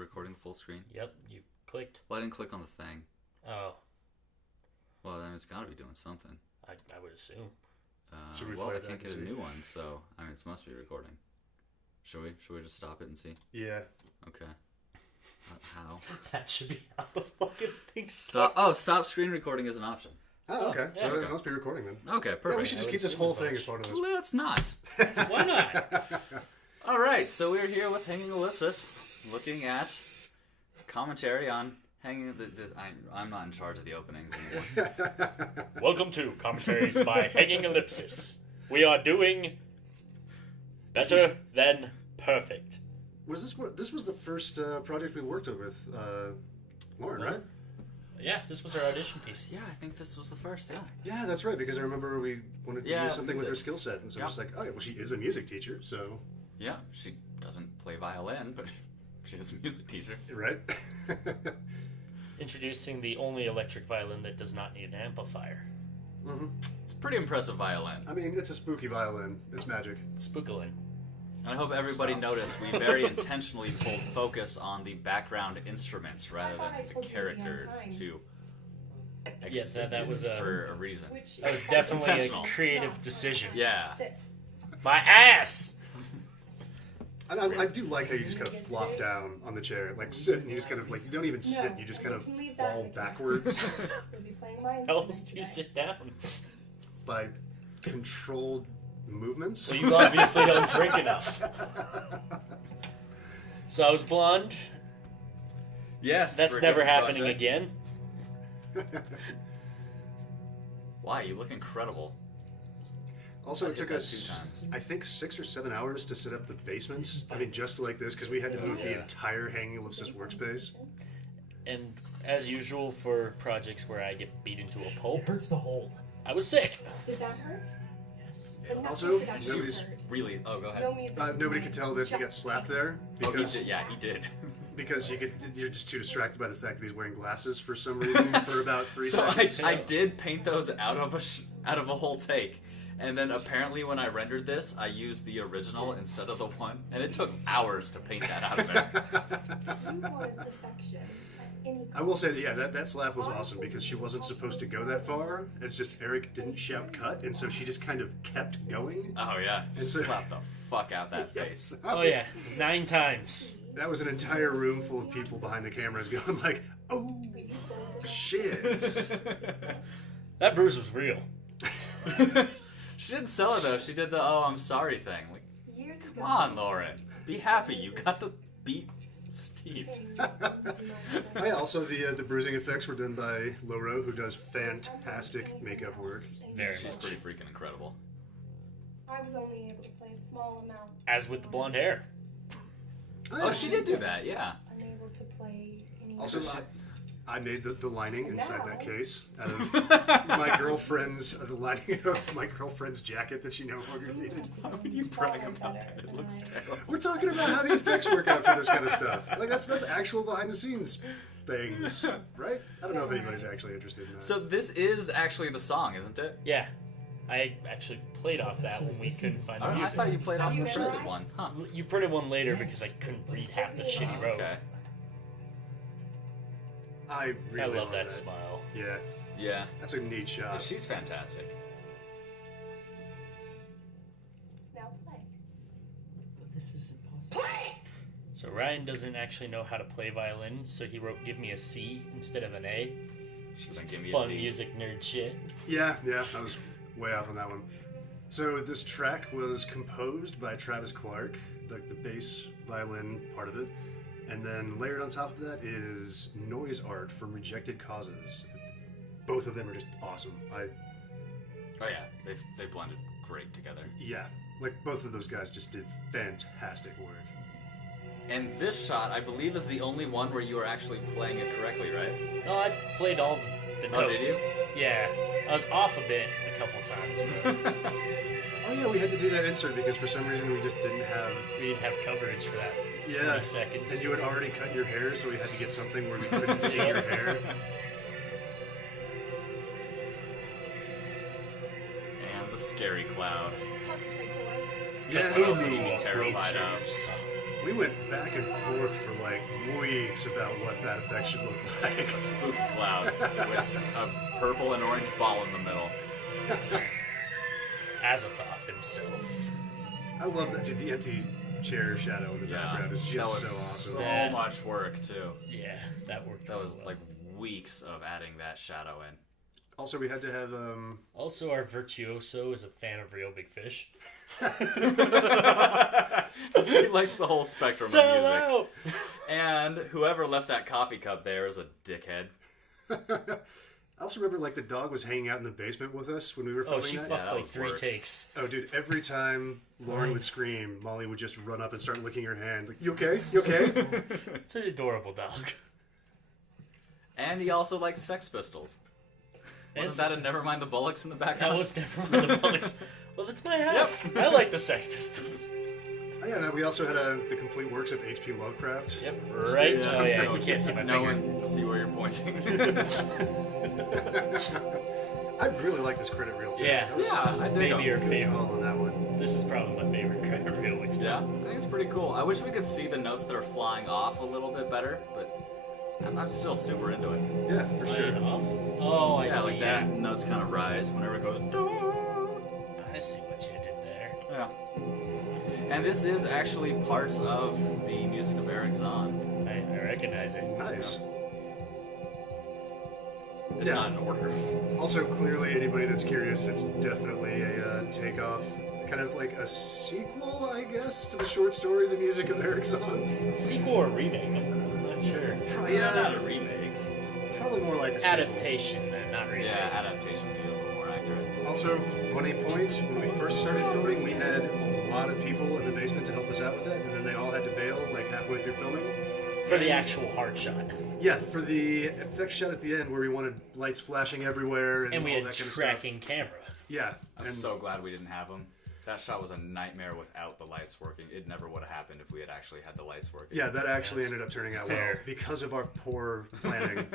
recording full screen? Yep, you clicked. Well, I didn't click on the thing. Oh. Well, then it's got to be doing something. I would assume. Should we Well, play I that can't and get a see? new one, so I mean, it must be recording. Should we? Should we just stop it and see? Yeah. Okay. How? That should be how the fucking thing Stop. starts. Oh, stop screen recording is an option. Oh, okay. yeah. So Okay. it must be recording then. Okay, perfect. Yeah, we should just I keep would this whole assume thing as as part of this. Let's not. Why not? All right, so we're here with Hanging Ellipsis, looking at commentary on Hanging. I'm not in charge of the openings anymore. Welcome to Commentaries by Hanging Ellipsis. We are doing better than perfect. Was this was the first project we worked with Lauren, right? Yeah, this was our audition piece. Yeah, I think this was the first. Yeah. Yeah, that's right. Because I remember we wanted to Yeah, do something with her music. skill set, and so Yeah. it's like, oh yeah, well, she is a music teacher, so Yeah, she doesn't play violin, but she is a music teacher. right. Introducing the only electric violin that does not need an amplifier. hmm It's a pretty impressive violin. I mean, it's a spooky violin. It's magic. Spookalin. I hope everybody Stop. noticed we very intentionally pulled focus on the background instruments rather thought I than the told you to be on characters time. to Yeah, that was a- for a reason. Which That was definitely a intentional. creative decision. Yeah. Sit. My ass! And I do like how you just kind of flop down on the chair, like sit, and you just kind of like you don't even sit, No, you just you kind of can leave that fall in the case. backwards We'll be playing my How else instrument do you today. sit down? by controlled movements. So you obviously don't drink enough. So I was blonde. Yes. That's for a never given happening project. again. Why? You look incredible. Also, I it did took that us, 2 times. I think, 6 or 7 hours to set up the basement. I mean, just like this, because we had to move the Yeah. entire Hanging Ellipsis workspace. And as usual for projects where I get beat into a pulp, It hurts to hold. I was sick. Did that hurt? Yes. But not Also, the production nobody's- hurt. Really? Oh, go ahead. No music. Nobody was could tell that he got just slapped like- there Oh, he because did. Yeah, he did. because you're just too distracted by the fact that he's wearing glasses for some reason for about 3 So seconds. I did paint those out of a whole take, and then apparently when I rendered this, I used the original instead of the one, and it took hours to paint that out of it. You wanted perfection at any I will say that that slap was awesome because she wasn't supposed to go that far. It's just Eric didn't shout cut, and so she just kind of kept going. Oh yeah, It's a- slap the fuck out that face. Oh yeah, 9 times. That was an entire room full of people behind the cameras going like, "Oh shit!" That bruise was real. She didn't sell it though. She did the "oh I'm sorry" thing. Like, years ago. come on, Lauren, be happy. You got to beat Steve. Oh, yeah, also the bruising effects were done by Loro, who does fantastic makeup work. Very She's much. pretty freaking incredible. I was only able to play a small amount. As with the blonde hair. Oh, she did do that. Yeah. Unable to play any. Also, other- I made the lining inside that Now- case out of my girlfriend's the lining of my girlfriend's jacket that she no longer needed. How would you brag about that? It looks terrible. We're talking about how the effects work out for this kind of stuff. Like that's actual behind the scenes things, right? I don't know if anybody's actually interested in that. So this is actually the song, isn't it? Yeah. I actually played off that when we couldn't find the I music. thought you played off You the guys printed right? one. Huh. You printed one later because I couldn't read half the shit he wrote. Okay. I really I love that smile. Yeah, Yeah. that's a neat Yeah, shot. she's fantastic. Now play. But this is impossible. So Ryan doesn't actually know how to play violin, so he wrote "Give me a C" instead of an A. She's like, give me Fun a D. music nerd shit. Yeah, I was way off on that one. So this track was composed by Travis Clark, like the bass violin part of it, and then layered on top of that is noise art from Rejected Causes. Both of them are just awesome. Oh yeah, they blended great together. Yeah, like both of those guys just did fantastic work. And this shot, I believe, is the only one where you are actually playing it correctly, right? No, I played all the notes. Oh, did you? Yeah. I was off a bit a couple times. Oh yeah, we had to do that insert because for some reason we just didn't have. We didn't have coverage for that. Yeah, 20 seconds. and you had already cut your hair, so we had to get something where we couldn't see your hair. And the scary cloud. Concentrate, boy. Yeah, Cthulhu Something to be terrified of. creatures. we went back and forth for like way weeks about what that effect should look like. A spook cloud with a purple and orange ball in the middle. Azathoth himself. I love that, dude. The empty chair shadow in the Yeah, background is that just was so awesome. so That- much work too. Yeah, that worked. That really was well. like weeks of adding that shadow in. Also, we had to have Also, our virtuoso is a fan of Real Big Fish. He likes the whole spectrum of Sell music. out. And whoever left that coffee cup there is a dickhead. I also remember like the dog was hanging out in the basement with us when we were filming Oh, she that. fucked that like was 3 work. takes. Oh, dude! Every time Lauren Fine. would scream, Molly would just run up and start licking her hand. Like, you okay? You okay? It's an adorable dog. And he also likes Sex Pistols. Wasn't that a Nevermind the Bollocks in the background? That was never one of the bullets. Well, that's my house. I like the Sex Pistols. Oh, yeah, no, we also had the complete works of H.P. Lovecraft. Yep, right. Yeah. Oh yeah, you can't see my No finger. one can see where you're pointing. I really like this credit reel too. Yeah, That was Yeah, this is I dig maybe them. your good favorite. call on that one. This is probably my favorite credit reel we've Yeah, done. I think it's pretty cool. I wish we could see the notes that are flying off a little bit better, but I'm still super into it. Yeah, for sure. Flying off? Oh, I Yeah, see. like that notes kind of rise whenever it goes. I see what you did there. Yeah. And this is actually parts of the music of Eric Zahn. I recognize it. Nice. It's Yeah. not in order. Also, clearly, anybody that's curious, it's definitely a takeoff, kind of like a sequel, I guess, to the short story, The Music of Eric Zahn. Sequel or remake? I'm not sure. Yeah, not a remake. Probably more like a sequel. Adaptation, then, not remake. Yeah, adaptation would be a little more accurate. Also, funny point, when we first started filming, we had a lot of people in the basement to help us out with it, and then they all had to bail like halfway through filming. For the actual hard shot. Yeah, for the effect shot at the end where we wanted lights flashing everywhere and, And we all had that kind of tracking camera. stuff. Yeah, I'm and so glad we didn't have them. That shot was a nightmare without the lights working. It never would have happened if we had actually had the lights working. yeah, that actually ended up turning out well fair. because of our poor planning.